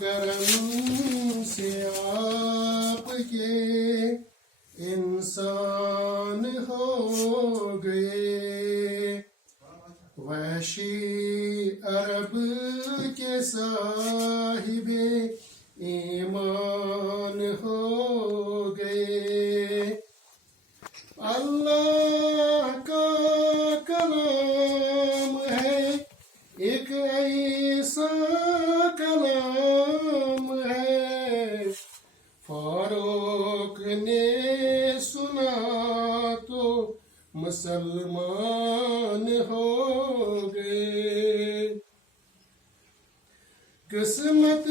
کرم سے آپ کے انسان ہو گئے، وحشی عرب کے صاحب ایمان ہو گئے۔ اللہ کا کلام ہے ایک ایسا کلام ہے، فاروق نے سنا تو مسلمان ہو گئے۔ قسمت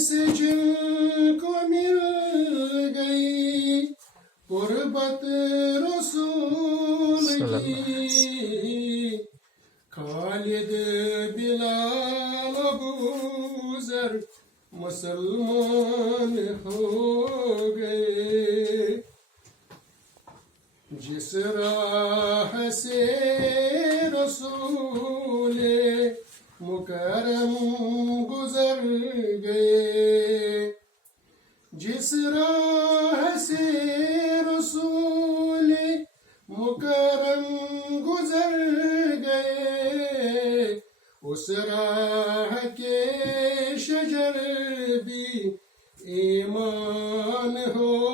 سے جن کو مل گئی قربت رسول کی، خالد بلال ابو ذر مسلمان ہو گئے۔ جس راہ سے رسول مکرم گزر گئے، جس راہ سے رسول مکرم گزر گئے، اس راہ کے شجر بھی ایمان ہو